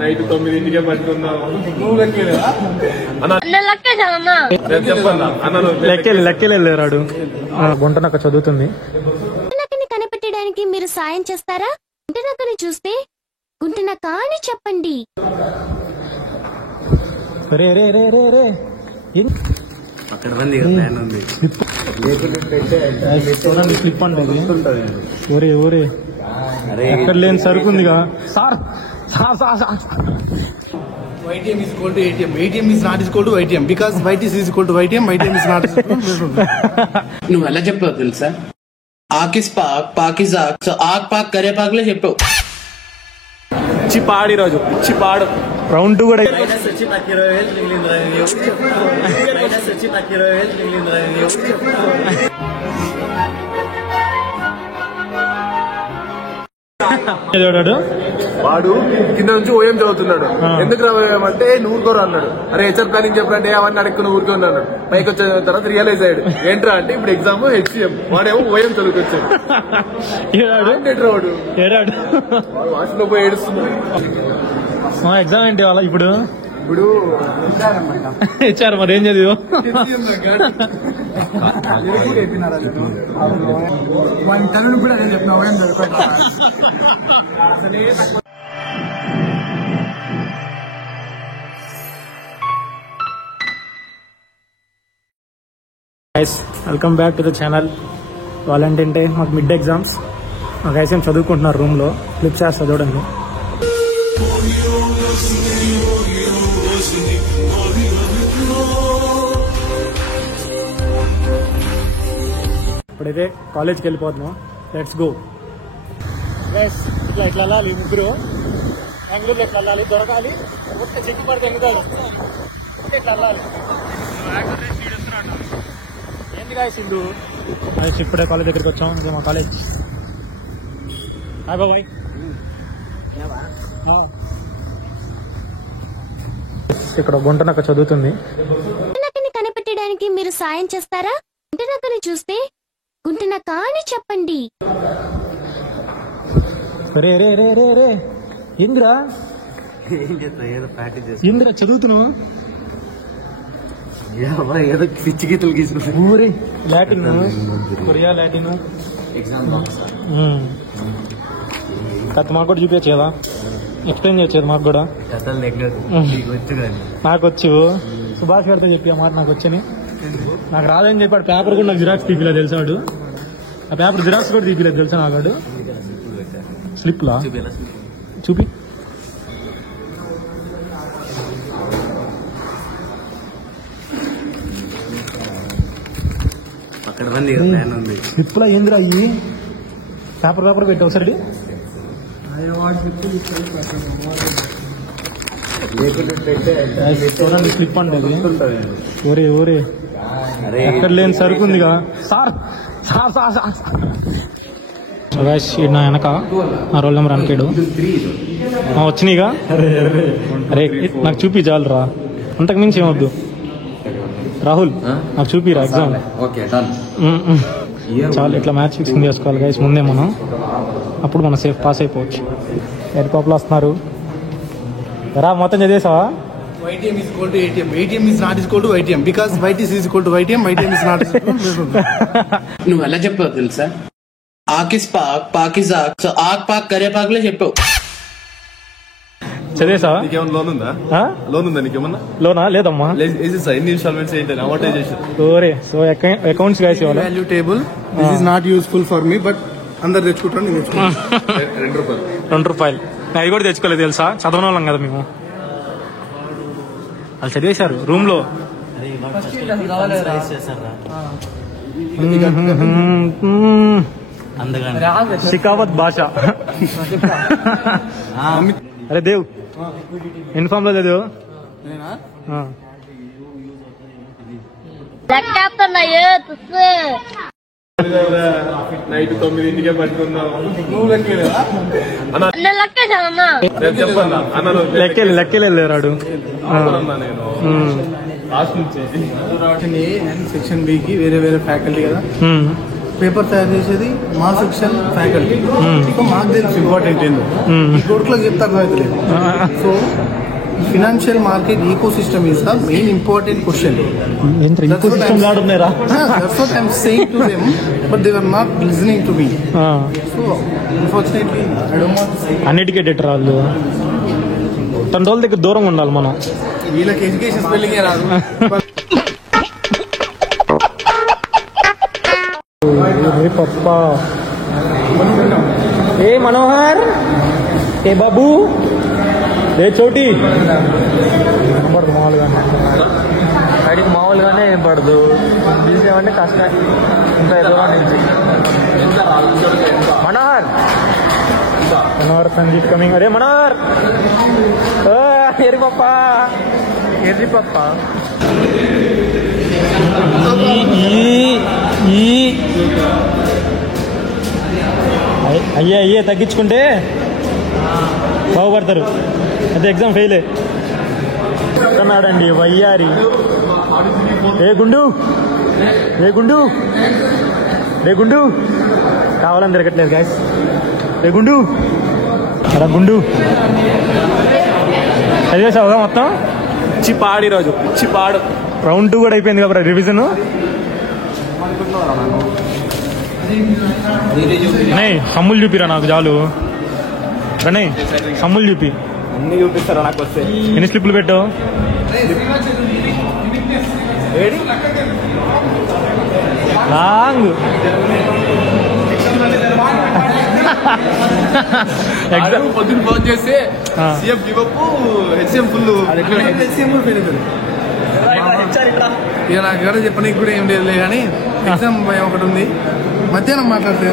Night 9ంటికే పట్టుకున్నావు. లెక్కలేరాడు. గుంటనక్క చదువుతుంది. గుంటనక్కని కనిపెట్టడానికి మీరు సాయం చేస్తారా? గుంటనక్కని చూస్తే గుంటనక్క అని చెప్పండి. రే రే రే రే రే అక్కడ స్లిప్ అండి. ఊరే ఊరే ఎక్కడ లేని సరుకుందిగా sir. YTM is equal to ATM. ATM is not equal to YTM because YTC is equal to YTM. YTM is not equal to. నువ్వు ఎలా చెప్పావు తెలుసా? ఆకిస్ పాక్ పాకిజాక్ సో ఆక్ పాక్ కరే పాక్లే చెప్పావు. పిచ్చి పాడి రోజు పిచ్చి పాడు. రౌండ్ 2 కూడా వాడు కింద నుంచి ఓఎం చదువుతున్నాడు. ఎందుకు రావేమంటే ఊరుకోరు అన్నాడు. అరే హెచ్ఆర్ ప్లానింగ్ చెప్పండి అవన్నీ అడుక్కుని ఊరుకుని అన్నాడు. పైకి వచ్చిన తర్వాత రియలైజ్ అయ్యాడు ఏంట్రా అంటే ఇప్పుడు ఎగ్జామ్ HCM. వాడేమో ఓఎం చదువుకొచ్చాడు. వాడు వాటిలో పోయి ఏడుస్తున్నాడు. ఎగ్జామ్ ఏంటి వాళ్ళ ఇప్పుడు ఇప్పుడు ఇచ్చారు మరి ఏం చదివు? తల్లులు కూడా అదే చెప్పిన OM welcome back to the channel. వాళ్ళంటే మాకు మిడ్ ఎగ్జామ్స్. మాకు ఐసీఎం చదువుకుంటున్నారు రూమ్ లో. క్లిప్ చేస్తా చూడండి. ఇప్పుడైతే కాలేజ్కి వెళ్ళిపోతున్నాం. Let's go. ఇట్లా వెళ్ళాలి ముగ్గురు. బెంగళూరులో ఎట్లా వెళ్ళాలి దొరకాలి. చెక్కి పడితే ఎన్నుతాడు. ఇట్లా వెళ్ళాలి. ఏంటి కాయ సింధు ఇప్పుడే కాలేజ్ దగ్గరికి వచ్చాం. ఇదే మా కాలేజ్. హాయ్ బాబాయ్. ఇక్కడ గుంటనక్క చదువుతుంది. గుంటనక్కని కనిపెట్టడానికి మీరు సాయం చేస్తారా? గుంటనక్కని చూస్తే గుంటనక్క అని చెప్పండి. రే రే రే రే రే ఇంద్రా ఇంద్ర చదువుతున్నావు? ఏదో పిచ్చి గీతలు గీసుకుంటా. ఊరే లాటిన్ కొరియా లాటిన్ ఎగ్జామ్ కథ మాకు కూడా చూపించచ్చు కదా. ఎక్స్ప్లెయిన్ చేయొచ్చు మాకు కూడా. నాకు వచ్చు. సుభాష్ గారితో చెప్పి మాట నాకు వచ్చని. నాకు రాదని చెప్పాడు. పేపర్ కూడా నాకు జిరాక్స్ తీపిలేదు తెలిసాడు. ఆ పేపర్ జిరాక్స్ కూడా తీపిలేదు తెలుసా నాగాడు. స్లిప్లా చూపి. స్లిప్లా ఏందిరా ఇవి? పేపర్ పెట్టావు సరే. స్లిప్ అంటే ఊరే ఊరే ఎక్కడ లేని సరుకుందిగా సార్. నా వెనక నా రోల్ నెంబర్ అనకేడు వచ్చినాయిగా. అరే నాకు చూపి చాలురా. అంతకు మించి ఏమొద్దు. రాహుల్ నాకు చూపిరా ఎగ్జామ్ చాలు. ఇట్లా మ్యాచ్ ఫిక్సింగ్ చేసుకోవాలి గైస్ ముందే మనం. అప్పుడు మనం సేఫ్ పాస్ అయిపోవచ్చు. ఎయిర్ కాపులు వస్తున్నారు. రా మొత్తం చదివేసావా? YTM is equal to ATM. ATM is not equal to YTM because YTC is equal to YTM. YTM is not equal to. నువ్వు ఎలా చెప్పావు తెలుసా? ఆకిస్ పాక్ పాకిజాక్ సో ఆక్ పాక్ కరే పాక్లే చెప్పావు. చదివేసావా? నీకేమన్నా లోన్ ఉందా? లోన్ ఉందా నీకేమన్నా? లోనా లేదమ్మా. ఎన్ని ఇన్స్టాల్మెంట్స్ ఏంటి amortisation? So accounts guys value table this is not useful for me but అందరు తెచ్చుకుంటాను. ₹2. అవి కూడా తెచ్చుకోలేదు తెలుసా. చదవని వాళ్ళం కదా మేము. వాళ్ళు చదివేశారు రూమ్ లో. షికావత్ భాష. అరే దేవ్ ఇన్ఫామ్ లో చదివు. నైట్ 9ంటికే పట్టుకున్నావు. లెక్కలేరాడు. సెక్షన్ బి కి వేరే వేరే ఫ్యాకల్టీ కదా. పేపర్ తయారు చేసేది మా సెక్షన్ ఫ్యాకల్టీ. సో మాకు తెలుసు ఇంపార్టెంట్ ఏందో, ఈ కొడుకులకు చెప్తే అర్థమవుతలేదు. So financial market ecosystem is the main important question. That's what I'm saying to them, but they were not listening to me. So unfortunately, I don't want to say. Uneducated వాళ్ళు తన రోజుల దగ్గర దూరంగా ఉండాలి మనం. వీళ్ళకి education spelling రాదు. పప్పా ఏ మనోహర్ ఏ బాబు ఏ చోటి పడదు మామూలుగానే బయటికి మామూలుగానే ఏం పడదు. బిజీ అంటే కష్టం. ఇంకా దూరం నుంచి మనోహర్ మనోహర్ సందీప్ కమింగ్. అరే మనోహర్ ఎర్రి పప్ప ఎర్రి పప్ప అయ్యే తగ్గించుకుంటే బాగుపడతారు. అయితే ఎగ్జామ్ ఫెయిలే అన్నాడండి వయ్యారి. ఏ గుండు ఏ గుండు రే గుండు కావాలని తిరగట్లేదు గాయస్. రే గుండు అలా గుండు చదివేసావుగా మొత్తం? చిపాడు ఈరోజు చిపాడు. రౌండ్ 2 కూడా అయిపోయింది కాబట్టి రివిజన్. సమ్ములు చూపిరా నాకు చాలు. రణయ్ సమ్ములు చూపి. అన్ని చూపిస్తారా నాకు వస్తే? ఎన్ని స్లిప్లు పెట్టావు? లాంగ్ ఎగ్జామ్ పొద్దున్న ఫోన్ చేస్తే సీఎం గివప్ హెచ్ఎం ఫుల్. ఇక నాకు ఎవరో చెప్పనీకి కూడా ఏం లేదు కానీ ఎగ్జామ్ ఒకటి ఉంది. మధ్యాహ్నం మాట్లాడుతుంది.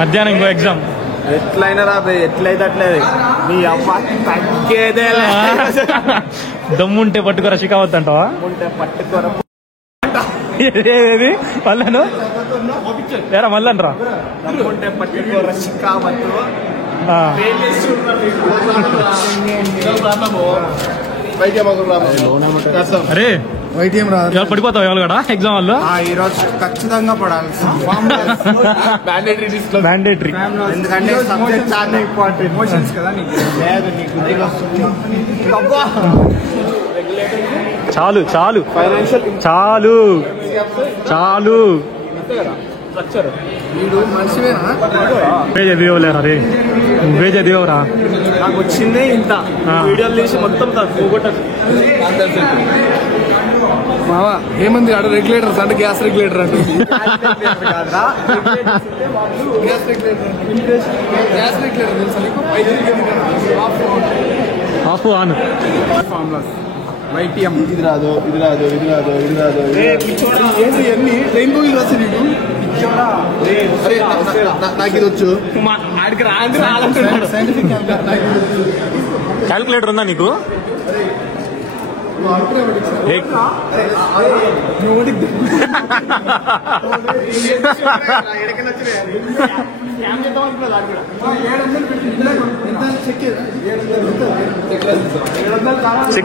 మధ్యాహ్నం ఇంకో ఎగ్జామ్. ఎట్లయినా రాబోయే ఎట్లయితే అట్లేదు. నీ అమ్మ తగ్గేదే. దమ్ముంటే పట్టుకోరా షికావత్ అంటావా? పట్టుకోరా ఏది మళ్ళను ఏరా మళ్ళనరా దమ్ముంటే పట్టుకోరా షికావత్. అరే వైద్యం రాదు. ఇవాళ పడిపోతావు ఎవరు కూడా ఎగ్జామ్ వల్ల? ఈ రోజు ఖచ్చితంగా పడాలి. మ్యాండేటరీ. ఎందుకంటే సబ్జెక్ట్ చాలా ఇంపార్టెంట్. ఎమోషన్స్ కదా నీకు. చాలు చాలు చాలు చాలు. వీడు మనిషివేనా? నువ్వే చదివేవలేరా రే, నువ్వే చదివేవరా. నాకు వచ్చిందే ఇంత. వీడియోలు తీసి మొత్తం మావా ఏమంది ఆడ రెగ్యులేటర్స్ అంటే గ్యాస్ రెగ్యులేటర్ అంటే గ్యాస్ రెగ్యులేటర్ తెలుసా నీకు? Of on YTM. ఇది రాదు ఇది రాదు ఇది రాదు ఇది రాదు. ఏంటి అన్ని రెయిన్బో రాసి నీకు? నాకు ఇది వచ్చు. సైంటిఫిక్ క్యాల్కులేటర్ ఉందా నీకు?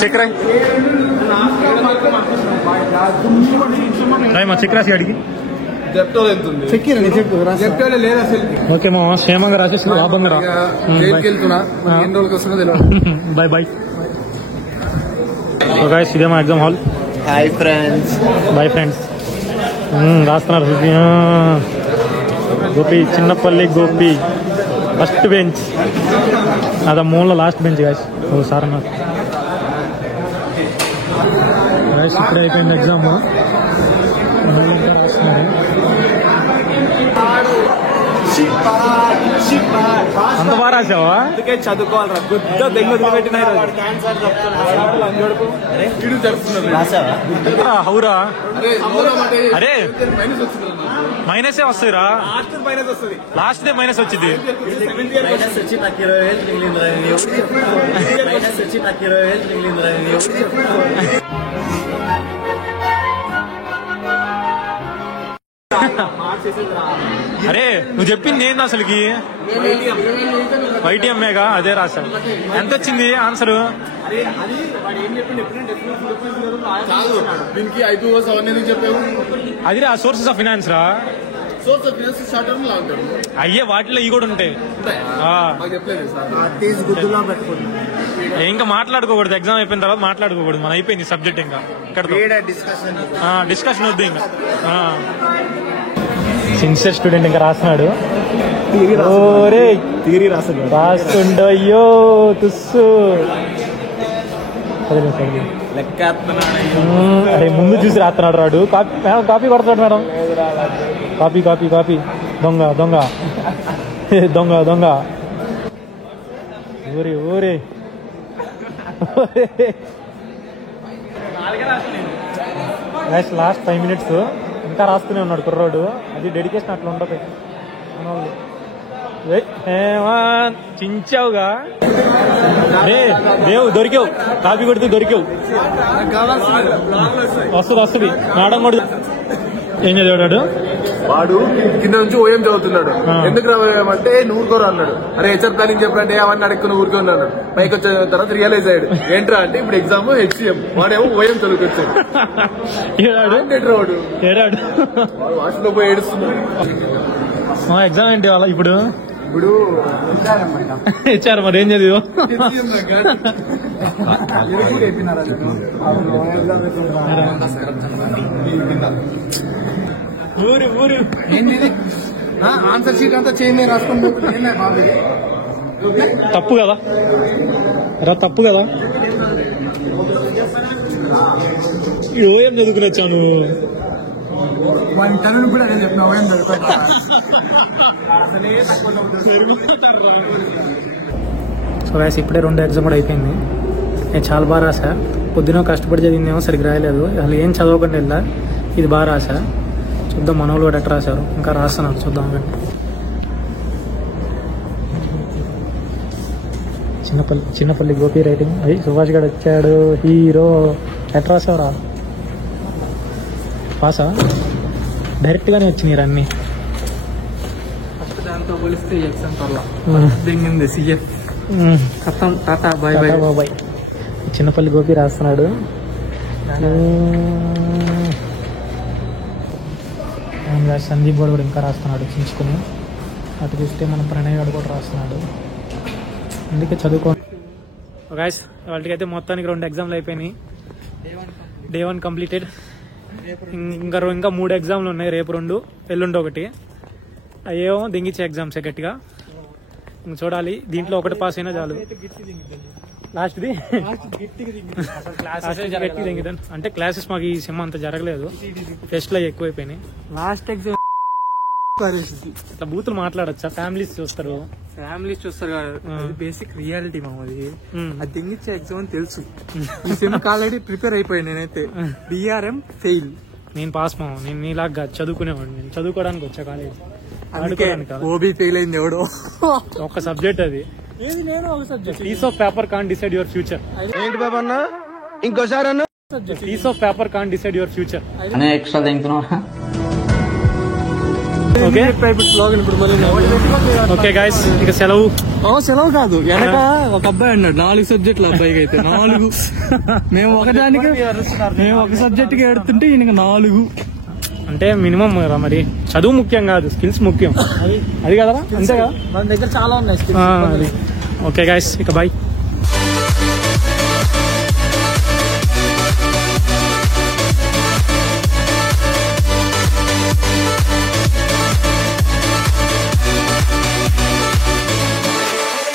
చెక్ రాయ్ మా చెక్ రాసి అడిగి ఓకే మా క్షేమంగా రాసేసి లాభంగా రా. వెళ్తున్నా ఎన్ని రోజులకి వస్తుందో తెలియదు. Bye bye. సో గైస్ ఇదే మా exam hall. Hi friends. Bye friends. రాస్తున్నారు గోపి, చిన్నపల్లి గోపి ఫస్ట్ బెంచ్. అదా మూల లాస్ట్ బెంచ్ గాయస్. ఓ సార్ అన్నారు గాయస్. ఇప్పుడే అయిపోయింది ఎగ్జామ్. రాస్తున్నారు. అంత బాగా రాసావా? అందుకే చదువుకోవాలరా. గుద్ద దెంగ వదిలిపెట్టిన హౌరా. అరే మైనసే వస్తాయిరా. లాస్ట్ డే మైనస్ వచ్చింది. అరే నువ్వు చెప్పింది ఏంది అసలుకి? వైటీఎంఏగా అదే రాశాను. ఎంత వచ్చింది ఆన్సర్? దీనికి 5 చెప్పావు. అది రా సోర్సెస్ ఆఫ్ ఫినాన్స్ రా. Source of finance short term long term అయ్యే వాటిలో ఇవి కూడా ఉంటాయి. మాకు చెప్పలేదు సార్. తీసి గుద్దులా పెట్టుకుంటున్నాం. ఇంకా మాట్లాడుకోకూడదు, ఎగ్జామ్ అయిపోయిన తర్వాత మాట్లాడుకోకూడదు, మన అయిపోయింది సబ్జెక్ట్. ఇంకా ఇక్కడ డిస్కషన్ వద్దు ఇంకా. సిన్సియర్ స్టూడెంట్ ఇంకా రాస్తున్నాడు. రాస్తుండో అయ్యో తుస్సు అదే ముందు చూసి రాస్తున్నాడు రాడు. కాపీ కొడతాడు మేడం. కాపీ దొంగ దొంగ దొంగ దొంగ. ఊరే ఊరే లాస్ట్ 5 minutes ఇంకా రాస్తూనే ఉన్నాడు కుర్రాడు. అది డెడికేషన్ అట్లా ఉండదు. చించావుగా దేవు దొరికావు, కాపీ కొడితే దొరికావు. వస్తుంది మేడం కూడా. ఏం చదివాడు వాడు? కింద నుంచి ఓఎం చదువుతున్నాడు. ఎందుకు రావేమంటే నూరుకోరు అన్నాడు. అరే హెచ్ఆర్ ప్లానింగ్ చెప్పండి అవన్నీ అడుక్కుని ఊరికే ఉన్నాడు. పైకి వచ్చిన తర్వాత రియలైజ్ అయ్యాడు ఏంట్రా అంటే ఇప్పుడు ఎగ్జామ్ హెచ్సిఎం, వాడేమో ఓఎం చదువుకొచ్చాడు. వాడు వాటిలో పోయి ఏడుస్తున్నాడు. ఎగ్జామ్ ఏంటి వాళ్ళ ఇప్పుడు ఇచ్చారు మరి ఏం చదివు? ఊరు ఆన్సర్ షీట్ అంతా చేంజ్ రాసుకుంటూ తప్పు కదా తప్పు కదా. ఏం చదువుకుని వచ్చాను చదువు కూడా నేను చెప్పిన ఓఎం చదువుకో. సో వ్యాస్ ఇప్పుడే 2 ఎగ్జామ్ కూడా అయిపోయింది. నేను చాలా బాగా రాసా. పొద్దున కష్టపడి చదివిందేమో సరిగ్గా రాయలేదు. అసలు ఏం చదవకుండా వెళ్ళా. ఇది బాగా రాసా. చూద్దాం మన వాళ్ళు కూడా ఎట్లా రాశారు. ఇంకా రాస్తున్నారు చూద్దాం. చిన్నపల్లి గోపి రైటింగ్. అది సుభాష్ గడ్ వచ్చాడు హీరో. ఎట్లా రాసావురా? పాసా? డైరెక్ట్ గానే వచ్చినాయి అన్ని. దాంతో పోలిస్తే ఎగ్జామ్ దిగింది సిఎఫ్ ఖతం టాటా బాయ్ బాయ్. చిన్నపల్లి గోపి రాస్తున్నాడు. సందీప్ గౌడ్ కూడా ఇంకా రాస్తున్నాడు చించుకుని. అటు చూస్తే మన ప్రణయ్ గౌడ్ కూడా రాస్తున్నాడు. అందుకే చదువుకో గైస్. వాళ్ళకైతే మొత్తానికి 2 ఎగ్జామ్లు అయిపోయినాయి. Day 1 completed. ఇంకా 3 ఎగ్జామ్లు ఉన్నాయి. రేపు 2, ఎల్లుండి 1. అయ్యేమో దింగిచ్చే ఎగ్జామ్స్ గట్టిగా. ఇంక చూడాలి. దీంట్లో 1 పాస్ అయినా చాలు. లాస్ట్ది గట్టి దింగితాను. అంటే క్లాసెస్ మాకు ఈ సినిమా అంత జరగలేదు. టెస్ట్లో ఎక్కువైపోయినాయి. లాస్ట్ ఎగ్జామ్ ఇట్లా బూతులు మాట్లాడచ్చా? ఫ్యామిలీస్ చూస్తారు కాదు. బేసిక్ రియాలిటీ మామది. అది దింగిచ్చే ఎగ్జామ్ అని తెలుసు. ఈ సినిమాకి ఆల్రెడీ ప్రిపేర్ అయిపోయాను నేనైతే. DRM fail. నేను పాస్ మామ. నేను నీలాగా చదువుకునేవాడు. నేను చదువుకోవడానికి వచ్చా కాలేజ్. ఓబీ ఫెయిల్ అయింది ఎవడో. ఒక సబ్జెక్ట్ అది. నేను ఒక subject. Piece of paper can't decide your future. ఏంటి బాబా అన్న ఇంకోసారి అన్న? Piece of paper can't decide your future. Extra తింటున్నా. ఓకే గైస్ ఇక సెలవు. సెలవు కాదు, వెనక ఒక అబ్బాయి అన్నాడు 4 సబ్జెక్టులు. అబ్బాయికి అయితే 4. మేము ఒక సబ్జెక్ట్ కి ఎడుతుంటే ఈయనకి 4. అంటే మినిమం కదా మరి. చదువు ముఖ్యం కాదు, స్కిల్స్ ముఖ్యం. అది కదా, అంతే కదా. మన దగ్గర చాలా ఉన్నాయి. ఓకే గైస్ ఇక బై.